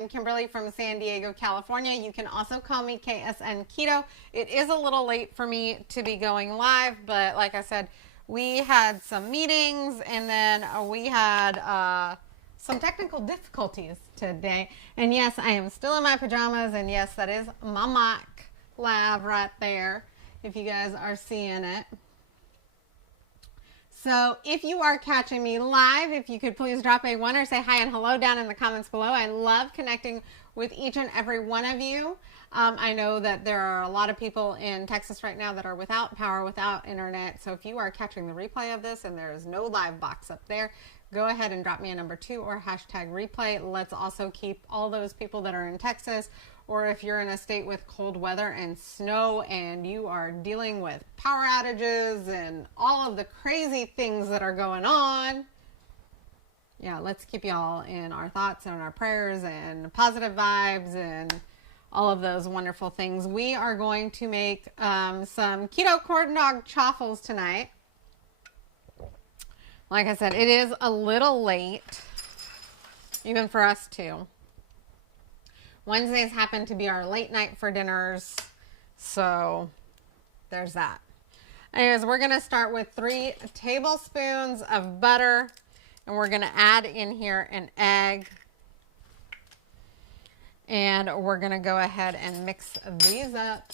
I'm Kimberly from San Diego, California. You can also call me KSN Keto. It is a little late for me to be going live, but like I said, we had some meetings and then we had some technical difficulties today. And yes, I am still in my pajamas, and yes, that is my mock lab right there, if you guys are seeing it. So if you are catching me live, if you could please drop a 1 or say hi and hello down in the comments below. I love connecting with each and every one of you. I know that there are a lot of people in Texas right now that are without power, without internet. So if you are catching the replay of this and there is no live box up there, go ahead and drop me a number 2 or hashtag replay. Let's also keep all those people that are in Texas, or if you're in a state with cold weather and snow and you are dealing with power outages and all of the crazy things that are going on. Yeah, let's keep y'all in our thoughts and our prayers and positive vibes and all of those wonderful things. We are going to make some keto corn dog chaffles tonight. Like I said, it is a little late, even for us too. Wednesdays happen to be our late night for dinners, so there's that. Anyways, we're going to start with 3 tablespoons of butter, and we're going to add in here an egg. And we're going to go ahead and mix these up.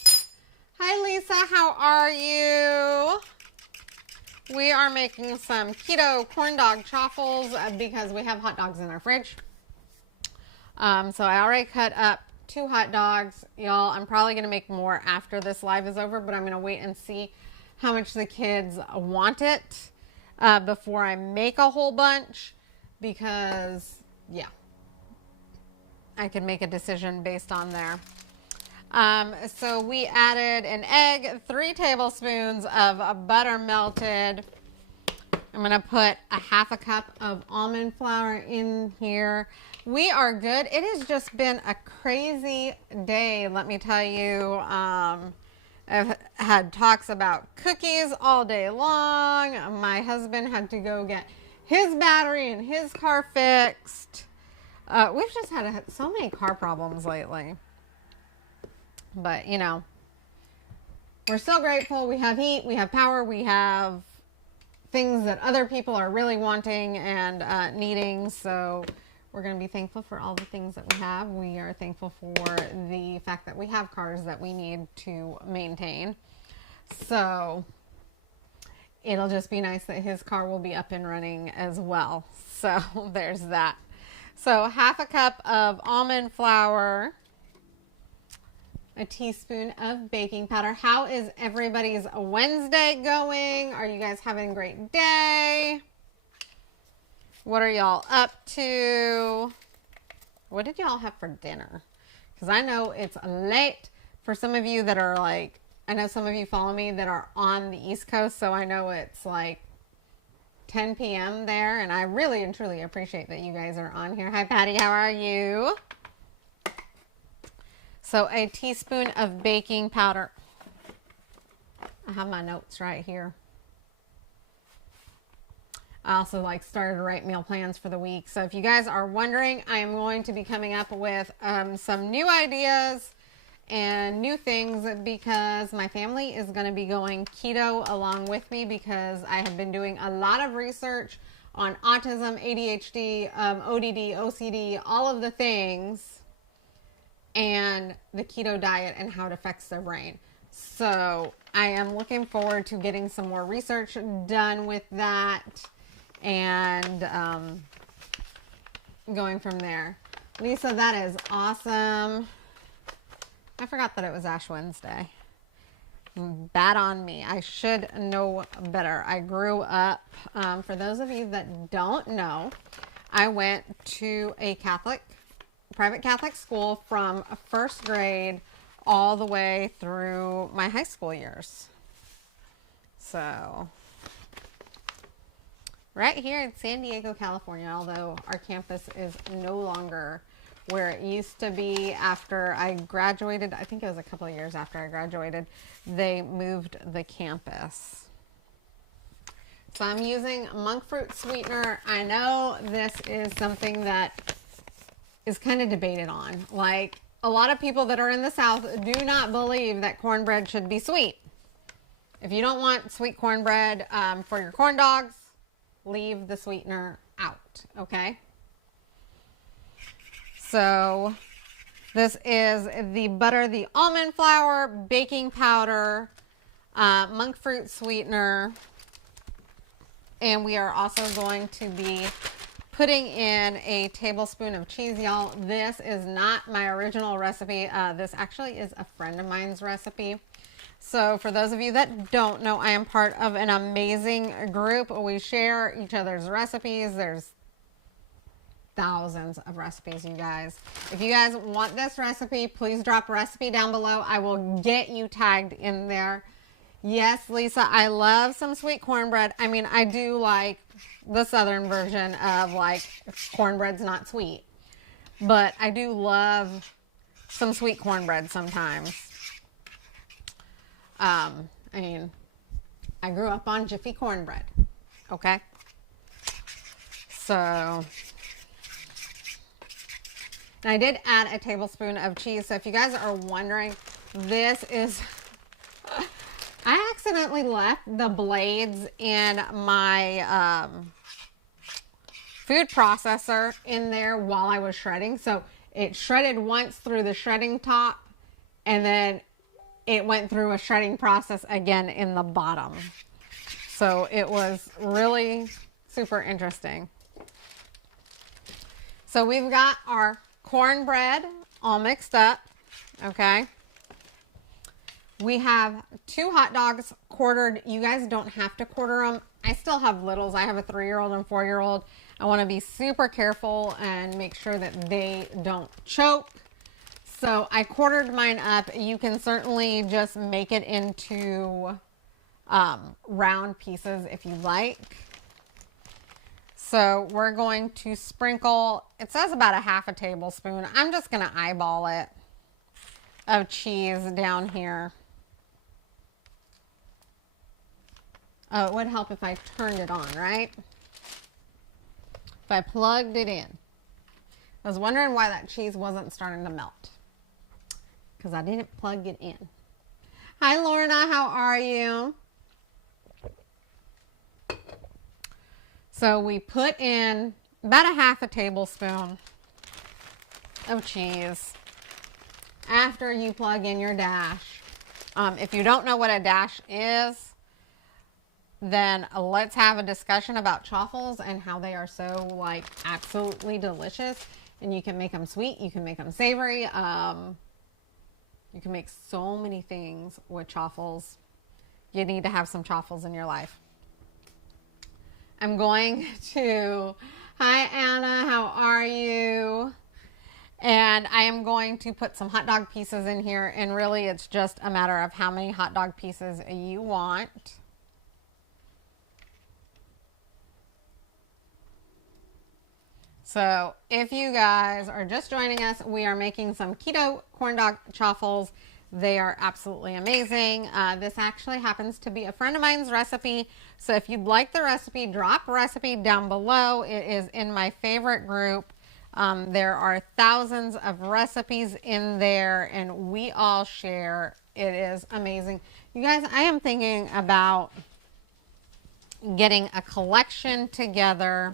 Hi, Lisa. How are you? We are making some keto corn dog chaffles because we have hot dogs in our fridge. So I already cut up 2 hot dogs. Y'all, I'm probably going to make more after this live is over, but I'm going to wait and see how much the kids want it before I make a whole bunch, because, yeah, I can make a decision based on there. So we added an egg, 3 tablespoons of butter melted. I'm going to put a 1/2 cup of almond flour in here. We are good. It has just been a crazy day, let me tell you. I've had talks about cookies all day long. My husband had to go get his battery in his car fixed. We've just had so many car problems lately. But, you know, we're so grateful. We have heat, we have power, we have things that other people are really wanting and needing. So we're going to be thankful for all the things that we have. We are thankful for the fact that we have cars that we need to maintain. So it'll just be nice that his car will be up and running as well. So there's that. So 1/2 cup of almond flour, a teaspoon of baking powder. How is everybody's Wednesday going? Are you guys having a great day? What are y'all up to? What did y'all have for dinner? Because I know it's late for some of you that are like, I know some of you follow me that are on the East Coast, so I know it's like 10 p.m. there, and I really and truly appreciate that you guys are on here. Hi, Patty. How are you? So a teaspoon of baking powder. I have my notes right here. I also started to write meal plans for the week. So if you guys are wondering, I am going to be coming up with some new ideas and new things because my family is going to be going keto along with me, because I have been doing a lot of research on autism, ADHD, ODD, OCD, all of the things, and the keto diet and how it affects their brain. So I am looking forward to getting some more research done with that and going from there. Lisa, that is awesome. I forgot that it was Ash Wednesday. Bad on me. I should know better. I grew up, for those of you that don't know, I went to a private Catholic school from 1st grade all the way through my high school years. So, right here in San Diego, California, although our campus is no longer where it used to be after I graduated. I think it was a couple of years after I graduated, they moved the campus. So I'm using monk fruit sweetener. I know this is something that is kind of debated on. Like, a lot of people that are in the South do not believe that cornbread should be sweet. If you don't want sweet cornbread for your corn dogs, leave the sweetener out, okay? So this is the butter, the almond flour, baking powder, monk fruit sweetener, and we are also going to be putting in a tablespoon of cheese, y'all. This is not my original recipe. This actually is a friend of mine's recipe. So for those of you that don't know, I am part of an amazing group. We share each other's recipes. There's thousands of recipes, you guys. If you guys want this recipe, please drop recipe down below. I will get you tagged in there. Yes, Lisa, I love some sweet cornbread. I mean, I do like the southern version of like cornbread's not sweet, but I do love some sweet cornbread sometimes. I mean, I grew up on Jiffy cornbread, okay? So, and I did add a tablespoon of cheese. So if you guys are wondering, this is, I accidentally left the blades in my food processor in there while I was shredding. So it shredded once through the shredding top, and then it went through a shredding process again in the bottom. So it was really super interesting. So we've got our cornbread all mixed up, okay? We have 2 hot dogs quartered. You guys don't have to quarter them. I still have littles. I have a 3-year-old and 4-year-old. I want to be super careful and make sure that they don't choke. So I quartered mine up. You can certainly just make it into round pieces if you like. So we're going to sprinkle, it says about a half a tablespoon. I'm just going to eyeball it, of cheese down here. Oh, it would help if I turned it on, right? If I plugged it in. I was wondering why that cheese wasn't starting to melt, because I didn't plug it in. Hi, Lorna. How are you? So we put in about a half a tablespoon of cheese after you plug in your dash. If you don't know what a dash is, then let's have a discussion about chaffles and how they are so like absolutely delicious. And you can make them sweet, you can make them savory. You can make so many things with chaffles. You need to have some chaffles in your life. I'm going to, hi Anna, how are you? And I am going to put some hot dog pieces in here, and really it's just a matter of how many hot dog pieces you want. So if you guys are just joining us, we are making some keto corn dog chaffles. They are absolutely amazing. This actually happens to be a friend of mine's recipe. So if you'd like the recipe, drop recipe down below. It is in my favorite group. There are thousands of recipes in there, and we all share. It is amazing. You guys, I am thinking about getting a collection together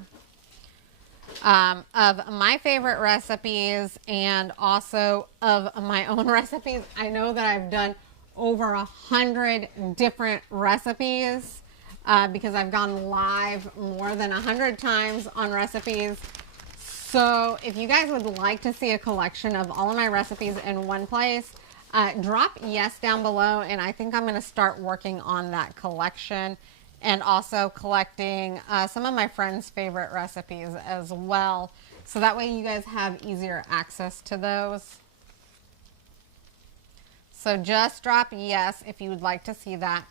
of my favorite recipes and also of my own recipes. I know that I've done over 100 different recipes because I've gone live more than 100 times on recipes. So if you guys would like to see a collection of all of my recipes in one place, drop yes down below, and I think I'm going to start working on that collection. And also collecting some of my friends' favorite recipes as well. So that way you guys have easier access to those. So just drop yes if you would like to see that.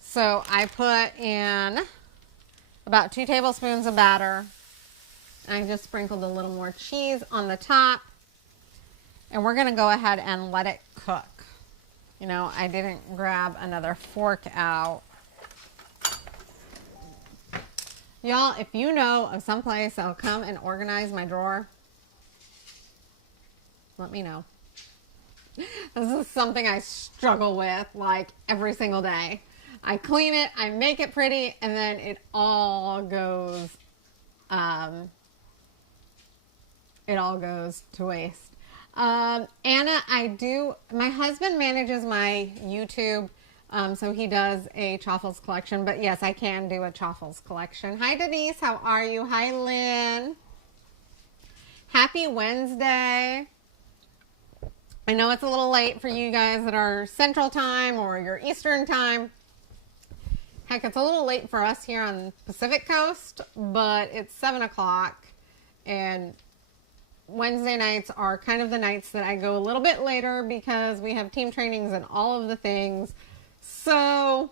So I put in about 2 tablespoons of batter. I just sprinkled a little more cheese on the top. And we're going to go ahead and let it cook. You know, I didn't grab another fork out. Y'all, if you know of some place that'll come and organize my drawer, let me know. This is something I struggle with like every single day. I clean it, I make it pretty, and then it all goes to waste. Anna, my husband manages my YouTube, so he does a Chaffles collection, but yes, I can do a Chaffles collection. Hi Denise, how are you? Hi Lynn. Happy Wednesday. I know it's a little late for you guys that are Central Time or your Eastern Time. Heck, it's a little late for us here on Pacific Coast, but it's 7 o'clock, and Wednesday nights are kind of the nights that I go a little bit later because we have team trainings and all of the things. So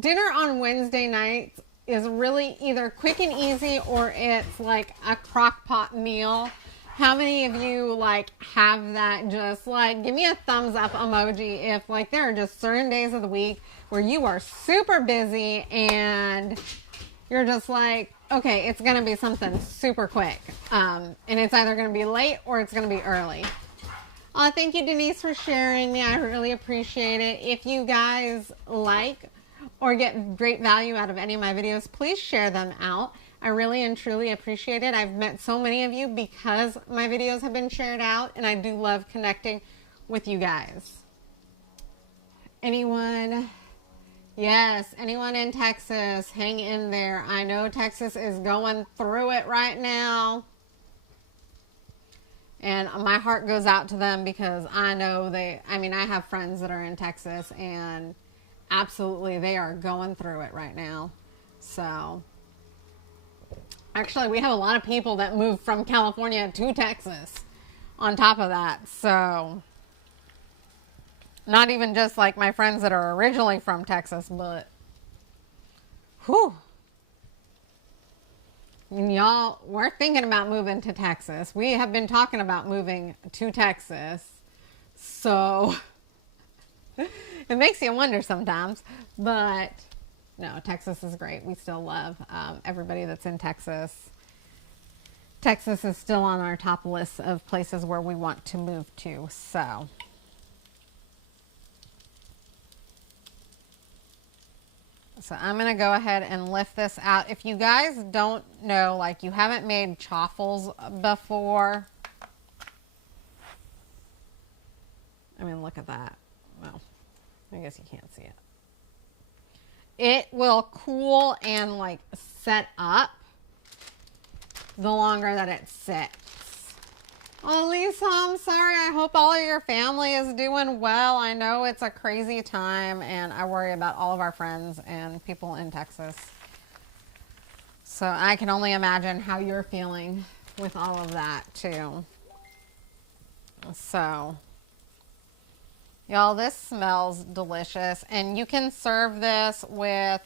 dinner on Wednesday nights is really either quick and easy or it's like a crock pot meal. How many of you like have that? Just like give me a thumbs up emoji if like there are just certain days of the week where you are super busy and you're just like, okay, it's going to be something super quick. And it's either going to be late or it's going to be early. Thank you, Denise, for sharing me. I really appreciate it. If you guys like or get great value out of any of my videos, please share them out. I really and truly appreciate it. I've met so many of you because my videos have been shared out, and I do love connecting with you guys. Anyone? Yes, anyone in Texas, hang in there. I know Texas is going through it right now. And my heart goes out to them because I know I have friends that are in Texas, and absolutely they are going through it right now. So actually, we have a lot of people that moved from California to Texas on top of that. So not even just like my friends that are originally from Texas, but whew. And y'all, we're thinking about moving to Texas. We have been talking about moving to Texas. So it makes you wonder sometimes, but no, Texas is great. We still love everybody that's in Texas. Texas is still on our top list of places where we want to move to. So I'm going to go ahead and lift this out. If you guys don't know, like you haven't made chaffles before. I mean, look at that. Well, I guess you can't see it. It will cool and like set up the longer that it sits. Oh, Lisa, I'm sorry. I hope all of your family is doing well. I know it's a crazy time and I worry about all of our friends and people in Texas. So I can only imagine how you're feeling with all of that too. So y'all, this smells delicious, and you can serve this with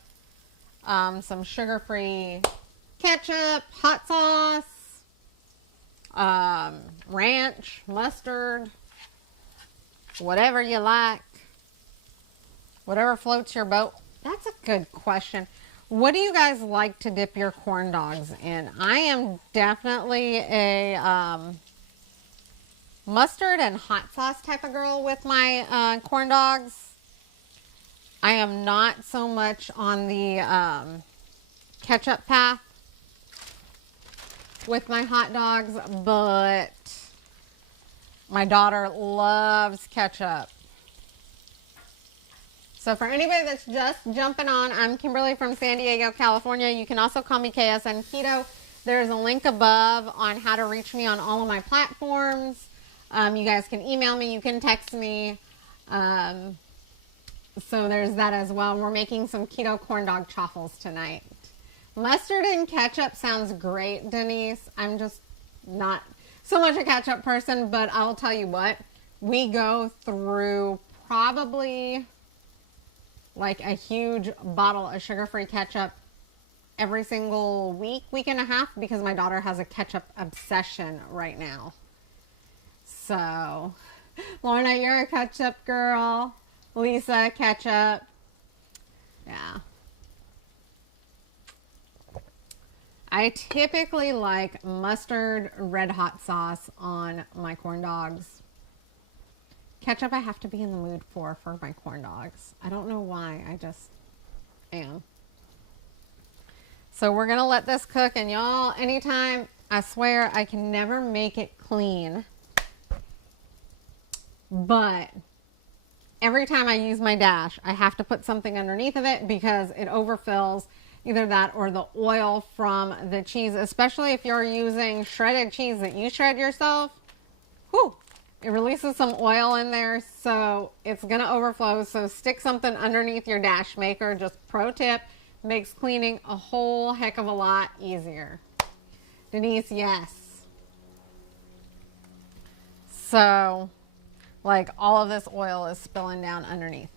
some sugar-free ketchup, hot sauce, ranch, mustard, whatever you like, whatever floats your boat. That's a good question. What do you guys like to dip your corn dogs in? I am definitely a mustard and hot sauce type of girl with my corn dogs. I am not so much on the ketchup path with my hot dogs, but my daughter loves ketchup. So for anybody that's just jumping on, I'm Kimberly from San Diego, California. You can also call me KSN Keto. There's a link above on how to reach me on all of my platforms. You guys can email me, you can text me. So there's that as well. We're making some keto corn dog chaffles tonight. Mustard and ketchup sounds great, Denise. I'm just not so much a ketchup person, but I'll tell you what. We go through probably like a huge bottle of sugar-free ketchup every single week, week and a half, because my daughter has a ketchup obsession right now. So, Lorna, you're a ketchup girl. Lisa, ketchup. Yeah. I typically like mustard red hot sauce on my corn dogs. Ketchup I have to be in the mood for my corn dogs. I don't know why, I just am. So we're gonna let this cook, and y'all, anytime, I swear I can never make it clean, but every time I use my dash, I have to put something underneath of it because it overfills, either that or the oil from the cheese, especially if you're using shredded cheese that you shred yourself. Whew, it releases some oil in there, so it's gonna overflow. So stick something underneath your dash maker. Just pro tip, makes cleaning a whole heck of a lot easier. Denise, yes. So, like, all of this oil is spilling down underneath.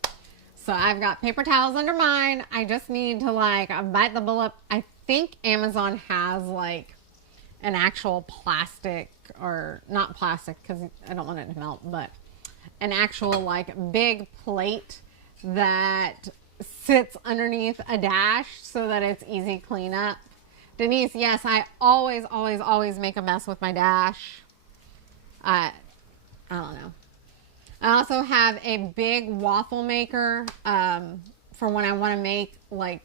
So I've got paper towels under mine. I just need to, like, bite the bullet. I think Amazon has, like, an actual plastic, or not plastic because I don't want it to melt, but an actual, like, big plate that sits underneath a dash so that it's easy cleanup. Denise, yes, I always make a mess with my dash. I don't know. I also have a big waffle maker for when I want to make, like,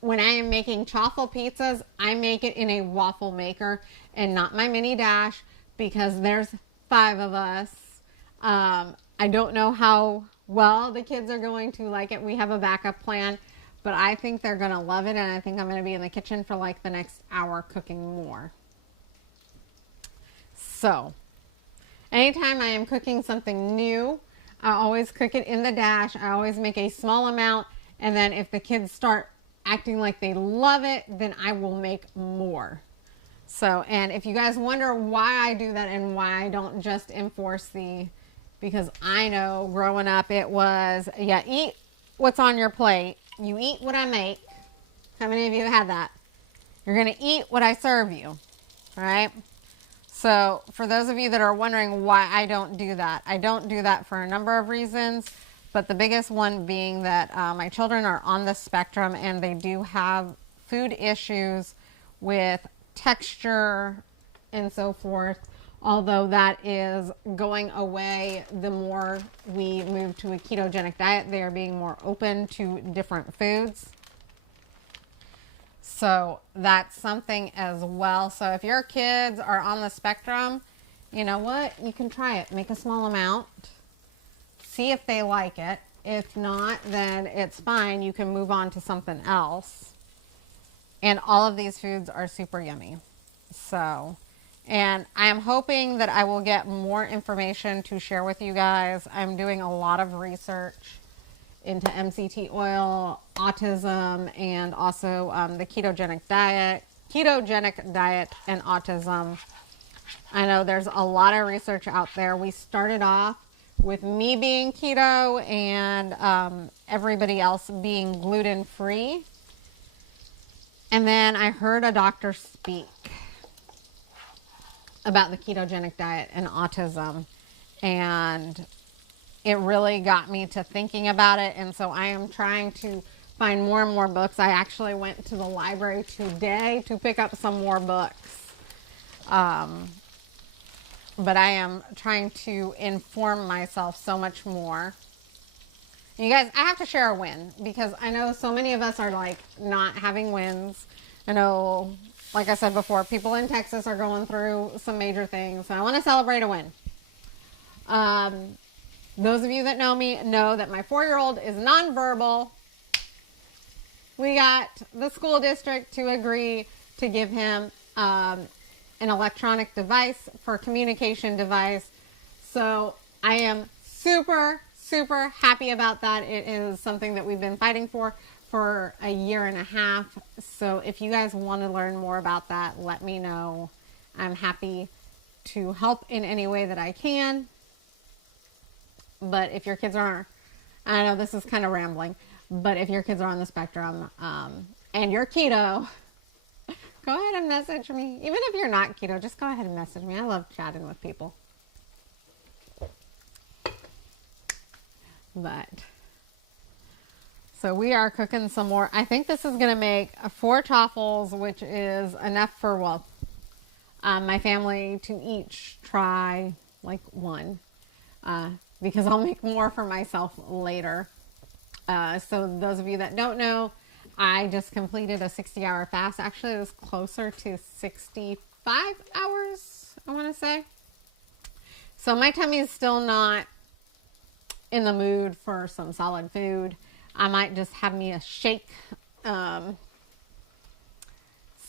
when I am making chaffle pizzas, I make it in a waffle maker and not my mini dash because there's 5 of us. I don't know how well the kids are going to like it. We have a backup plan, but I think they're going to love it, and I think I'm going to be in the kitchen for like the next hour cooking more. So, anytime I am cooking something new, I always cook it in the dash. I always make a small amount, and then if the kids start acting like they love it, then I will make more. So, and if you guys wonder why I do that and why I don't just enforce because I know growing up it was, yeah, eat what's on your plate. You eat what I make. How many of you had that? You're going to eat what I serve you, all right? So for those of you that are wondering why I don't do that, I don't do that for a number of reasons, but the biggest one being that my children are on the spectrum and they do have food issues with texture and so forth. Although that is going away the more we move to a ketogenic diet, they are being more open to different foods. So that's something as well. So if your kids are on the spectrum, you know what? You can try it. Make a small amount. See if they like it. If not, then it's fine. You can move on to something else. And all of these foods are super yummy. So, and I am hoping that I will get more information to share with you guys. I'm doing a lot of research into MCT oil, autism, and also the ketogenic diet and autism. I know there's a lot of research out there. We started off with me being keto and everybody else being gluten-free. And then I heard a doctor speak about the ketogenic diet and autism, and it really got me to thinking about it. And so I am trying to find more and more books. I actually went to the library today to pick up some more books. But I am trying to inform myself so much more. You guys, I have to share a win because I know so many of us are like not having wins. I know, like I said before, people in Texas are going through some major things. So I want to celebrate a win. Those of you that know me know that my 4-year-old is nonverbal. We got the school district to agree to give him an electronic device for communication device. So I am super happy about that. It is something that we've been fighting for a year and a half. So if you guys want to learn more about that, let me know. I'm happy to help in any way that I can. But if your kids are, I know this is kind of rambling, but if your kids are on the spectrum and you're keto, go ahead and message me. Even if you're not keto, just go ahead and message me. I love chatting with people. But, So we are cooking some more. I think this is going to make 4 chaffles, which is enough for, well, my family to each try like 1. Because I'll make more for myself later. So those of you that don't know, I just completed a 60-hour fast. Actually, it was closer to 65 hours, I want to say. So my tummy is still not in the mood for some solid food. I might just have me a shake.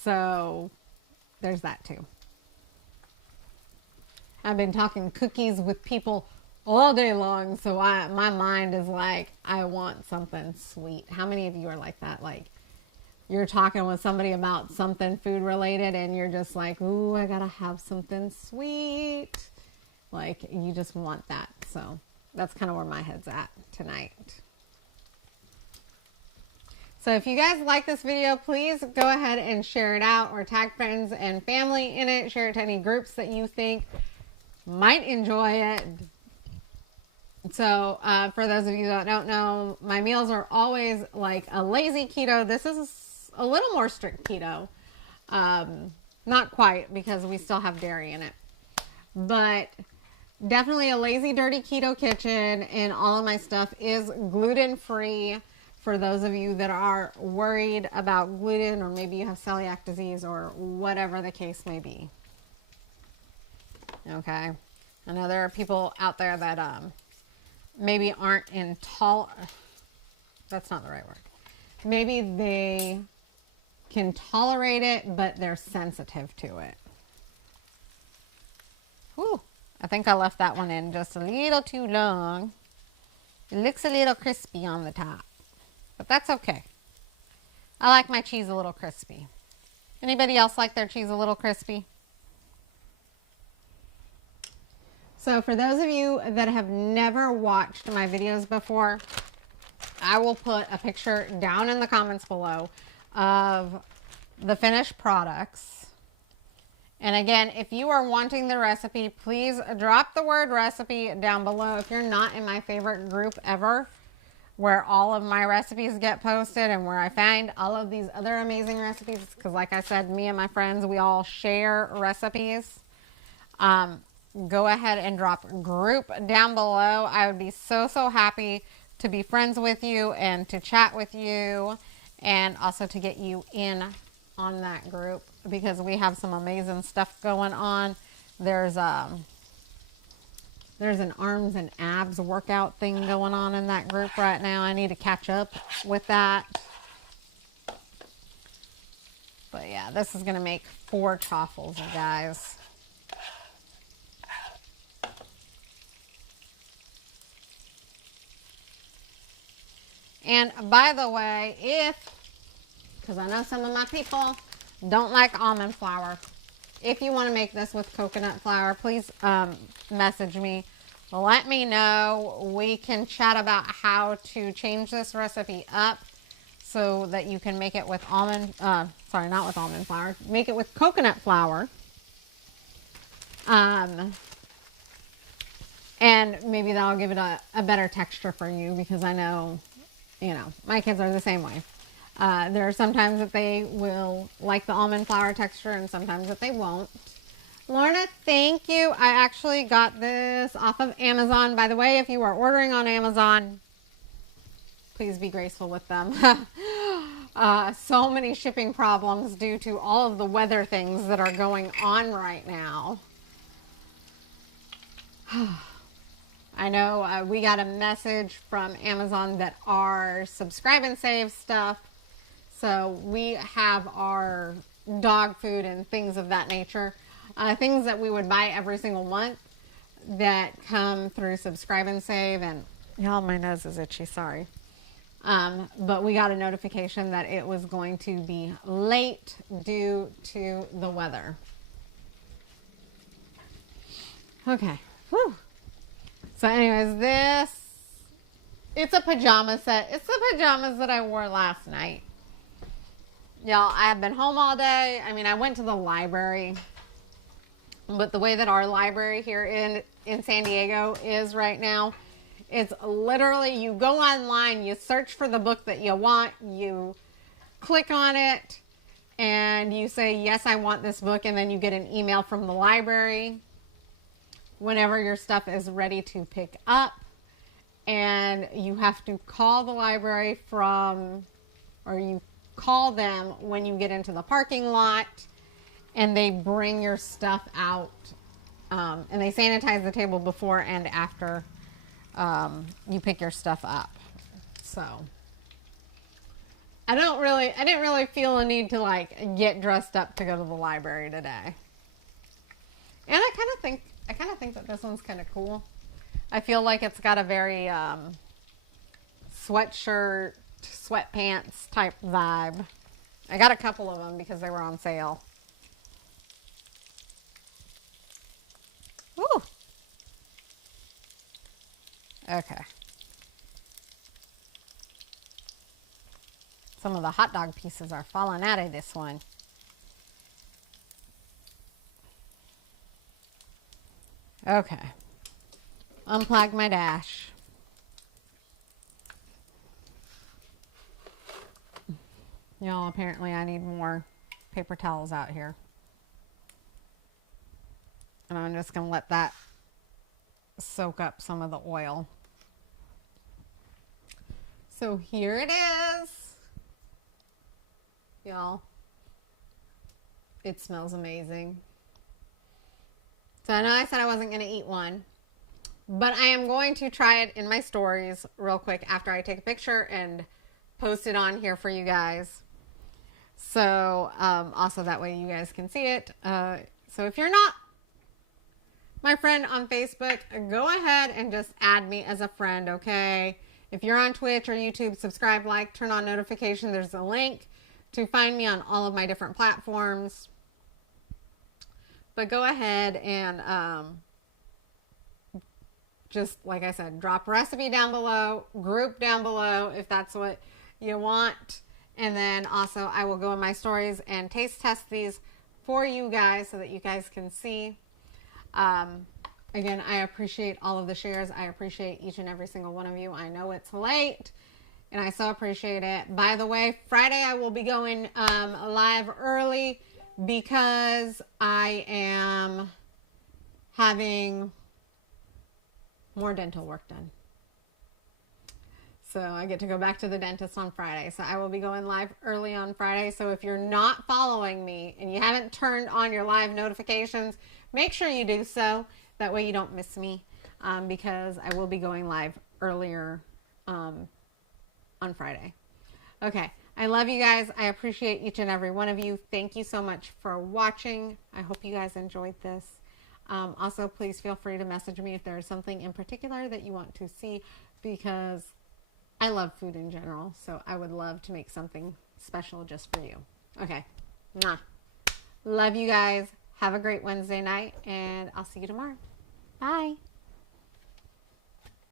So there's that too. I've been talking cookies with people all day long, so my mind is like, I want something sweet. How many of you are like that? Like, you're talking with somebody about something food related and you're just like, ooh, I gotta have something sweet. Like, you just want that. So that's kind of where my head's at tonight. So if you guys like this video, please go ahead and share it out or tag friends and family in it. Share it to any groups that you think might enjoy it. So for those of you that don't know, my meals are always like a lazy keto. This is a little more strict keto. Not quite, because we still have dairy in it. But definitely a lazy, dirty keto kitchen, and all of my stuff is gluten-free for those of you that are worried about gluten, or maybe you have celiac disease or whatever the case may be. Okay. I know there are people out there that maybe aren't intolerant. That's not the right word. Maybe they can tolerate it, but they're sensitive to it. Whew. I think I left that one in just a little too long. It looks a little crispy on the top, but that's okay. I like my cheese a little crispy. Anybody else like their cheese a little crispy? So for those of you that have never watched my videos before, I will put a picture down in the comments below of the finished products. And again, if you are wanting the recipe, please drop the word recipe down below. If you're not in my favorite group ever, where all of my recipes get posted and where I find all of these other amazing recipes, because like I said, me and my friends, we all share recipes. Go ahead and drop group down below. I would be so happy to be friends with you and to chat with you, and also to get you in on that group, because we have some amazing stuff going on. There's an arms and abs workout thing going on in that group right now. I need to catch up with that. But yeah, this is going to make 4 chaffles, you guys. And by the way, because I know some of my people don't like almond flour, if you want to make this with coconut flour, please message me. Let me know. We can chat about how to change this recipe up so that you can make it with sorry, not with almond flour. Make it with coconut flour. And maybe that'll give it a better texture for you, because I know, you know, my kids are the same way. There are sometimes that they will like the almond flour texture and sometimes that they won't. Lorna, thank you. I actually got this off of Amazon. By the way, if you are ordering on Amazon, please be graceful with them. So many shipping problems due to all of the weather things that are going on right now. I know we got a message from Amazon that our subscribe and save stuff, so we have our dog food and things of that nature, things that we would buy every single month that come through subscribe and save. And y'all, my nose is itchy, sorry. But we got a notification that it was going to be late due to the weather. Okay. Whew. So anyways, it's a pajama set. It's the pajamas that I wore last night. Y'all, I have been home all day. I mean, I went to the library, but the way that our library here in San Diego is right now, It's literally, you go online, you search for the book that you want, you click on it, and you say, yes, I want this book, and then you get an email from the library whenever your stuff is ready to pick up. And you have to call the library or you call them when you get into the parking lot, and they bring your stuff out. And they sanitize the table before and after you pick your stuff up. So I didn't really feel a need to like get dressed up to go to the library today. And I kind of think that this one's kind of cool. I feel like it's got a very sweatshirt, sweatpants type vibe. I got a couple of them because they were on sale. Ooh. Okay. Some of the hot dog pieces are falling out of this one. Okay. Unplug my dash. Y'all, apparently I need more paper towels out here. And I'm just going to let that soak up some of the oil. So here it is. Y'all, it smells amazing. So I know I said I wasn't going to eat one, but I am going to try it in my stories real quick after I take a picture and post it on here for you guys. So also that way you guys can see it. So if you're not my friend on Facebook, go ahead and just add me as a friend, okay? If you're on Twitch or YouTube, subscribe, like, turn on notifications. There's a link to find me on all of my different platforms. But go ahead and just, like I said, drop recipe down below, group down below if that's what you want. And then also I will go in my stories and taste test these for you guys so that you guys can see. Again, I appreciate all of the shares. I appreciate each and every single one of you. I know it's late, and I so appreciate it. By the way, Friday I will be going live early because I am having more dental work done. So I get to go back to the dentist on Friday. So I will be going live early on Friday. So if you're not following me and you haven't turned on your live notifications, make sure you do so. That way you don't miss me because I will be going live earlier on Friday. Okay. I love you guys. I appreciate each and every one of you. Thank you so much for watching. I hope you guys enjoyed this. Also, please feel free to message me if there is something in particular that you want to see because I love food in general. So I would love to make something special just for you. Okay. Mwah. Love you guys. Have a great Wednesday night, and I'll see you tomorrow. Bye.